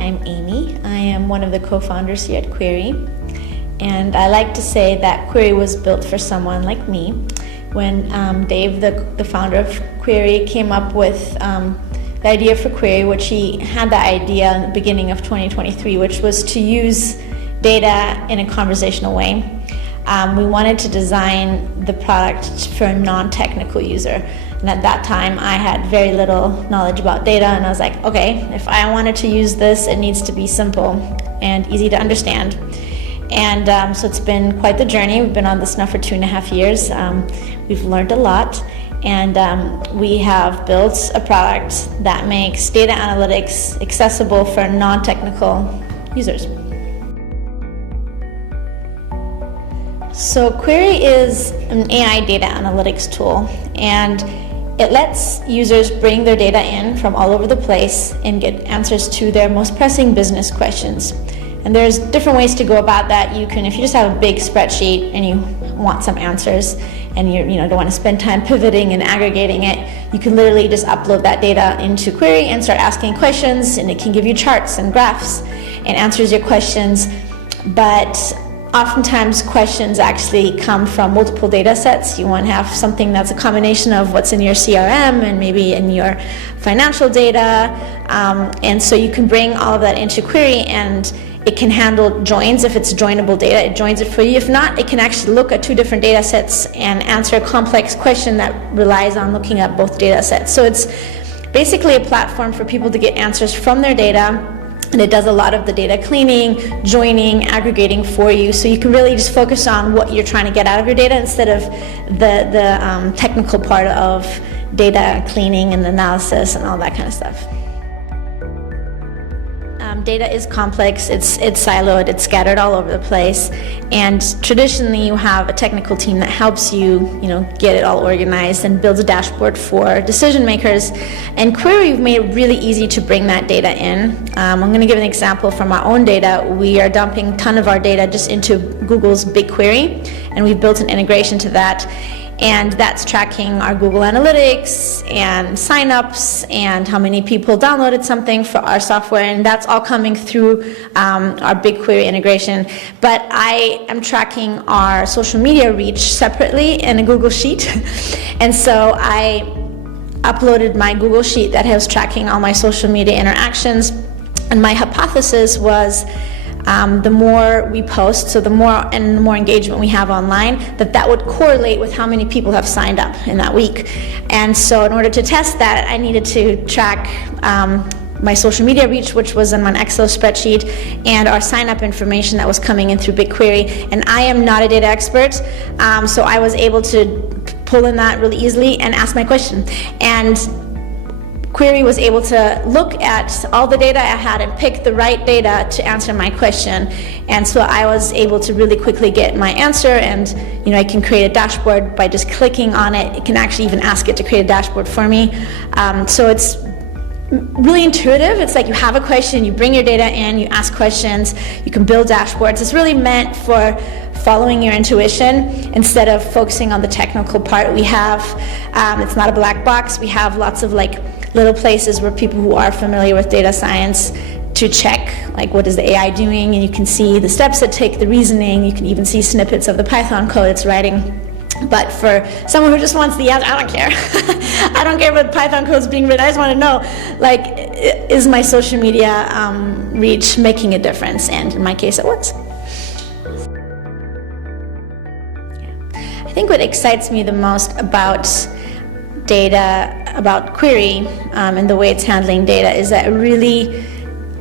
I'm Amy. I am one of the co-founders here at Querri. And I like to say that Querri was built for someone like me. When Dave, the founder of Querri, came up with the idea for Querri, which he had the idea in the beginning of 2023, which was to use data in a conversational way. We wanted to design the product for a non-technical user. And at that time, I had very little knowledge about data, and I was like, okay, if I wanted to use this, it needs to be simple and easy to understand. And so it's been quite the journey. We've been on this now for 2.5 years. We've learned a lot, and we have built a product that makes data analytics accessible for non-technical users. So Querri is an AI data analytics tool, and it lets users bring their data in from all over the place and get answers to their most pressing business questions. And there's different ways to go about that. You can, if you just have a big spreadsheet and you want some answers and you don't want to spend time pivoting and aggregating it, you can literally just upload that data into Querri and start asking questions, and it can give you charts and graphs and answers your questions. But oftentimes questions actually come from multiple data sets. You want to have something that's a combination of what's in your CRM and maybe in your financial data. And so you can bring all of that into Querri, and it can handle joins. If it's joinable data, it joins it for you. If not, it can actually look at 2 different data sets and answer a complex question that relies on looking at both data sets. So it's basically a platform for people to get answers from their data. And it does a lot of the data cleaning, joining, aggregating for you, so you can really just focus on what you're trying to get out of your data instead of the technical part of data cleaning and analysis and all that kind of stuff. Data is complex, it's siloed, it's scattered all over the place, and traditionally you have a technical team that helps you, get it all organized and builds a dashboard for decision makers. And Querri, we've made it really easy to bring that data in. I'm going to give an example from our own data. We are dumping a ton of our data just into Google's BigQuery, and we've built an integration to that. And that's tracking our Google Analytics and signups and how many people downloaded something for our software, and that's all coming through our BigQuery integration. But I am tracking our social media reach separately in a Google Sheet. And so I uploaded my Google Sheet that was tracking all my social media interactions, and my hypothesis was the more we post, so the more engagement we have online, that would correlate with how many people have signed up in that week. And so in order to test that, I needed to track my social media reach, which was in my Excel spreadsheet, and our sign-up information that was coming in through BigQuery. And I am not a data expert, so I was able to pull in that really easily and ask my question. And Querri was able to look at all the data I had and pick the right data to answer my question. And so I was able to really quickly get my answer, and I can create a dashboard by just clicking on it. It can actually even ask it to create a dashboard for me. So it's really intuitive. It's like you have a question, you bring your data in, you ask questions, you can build dashboards. It's really meant for following your intuition instead of focusing on the technical part. We have, it's not a black box. We have lots of little places where people who are familiar with data science to check, what is the AI doing, and you can see the steps it take, the reasoning. You can even see snippets of the Python code it's writing. But for someone who just wants the answer, I don't care. I don't care what Python code is being written. I just want to know, is my social media reach making a difference? And in my case, it was. I think what excites me the most about data, about Querri, and the way it's handling data, is that it really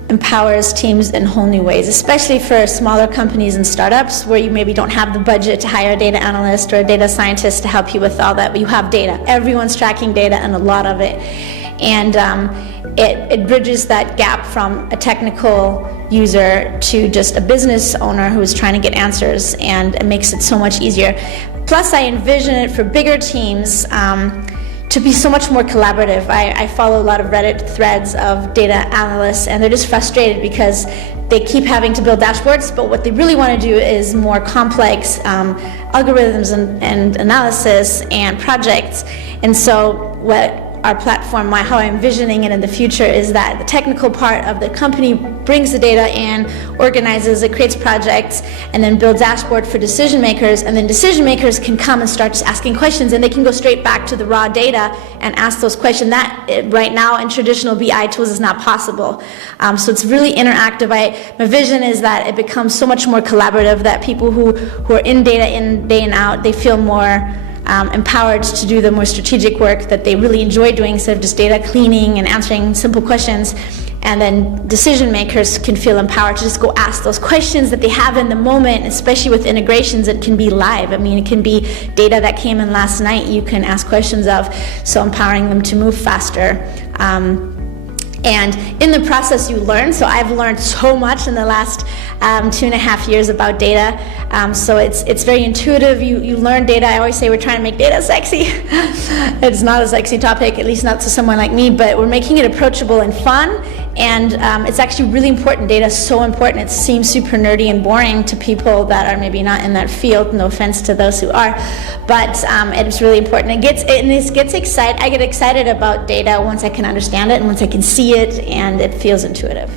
empowers teams in whole new ways, especially for smaller companies and startups where you maybe don't have the budget to hire a data analyst or a data scientist to help you with all that, but you have data. Everyone's tracking data, and a lot of it. And it bridges that gap from a technical user to just a business owner who is trying to get answers, and it makes it so much easier. Plus, I envision it for bigger teams to be so much more collaborative. I follow a lot of Reddit threads of data analysts, and they're just frustrated because they keep having to build dashboards, but what they really want to do is more complex algorithms and analysis and projects. And so what our platform, how I'm envisioning it in the future, is that the technical part of the company brings the data in, organizes it, creates projects, and then builds dashboard for decision makers, and then decision makers can come and start just asking questions, and they can go straight back to the raw data and ask those questions. That right now in traditional BI tools is not possible. So it's really interactive. My vision is that it becomes so much more collaborative, that people who are in data in, day in, out, they feel more empowered to do the more strategic work that they really enjoy doing, instead of just data cleaning and answering simple questions. And then decision makers can feel empowered to just go ask those questions that they have in the moment, especially with integrations. It can be live. I mean, it can be data that came in last night you can ask questions of, so empowering them to move faster. And in the process you learn. So I've learned so much in the last 2.5 years about data. So it's very intuitive. You learn data. I always say we're trying to make data sexy. It's not a sexy topic, at least not to someone like me, but we're making it approachable and fun. And it's actually really important. Data is so important. It seems super nerdy and boring to people that are maybe not in that field. No offense to those who are, but it's really important. I get excited about data once I can understand it and once I can see it and it feels intuitive.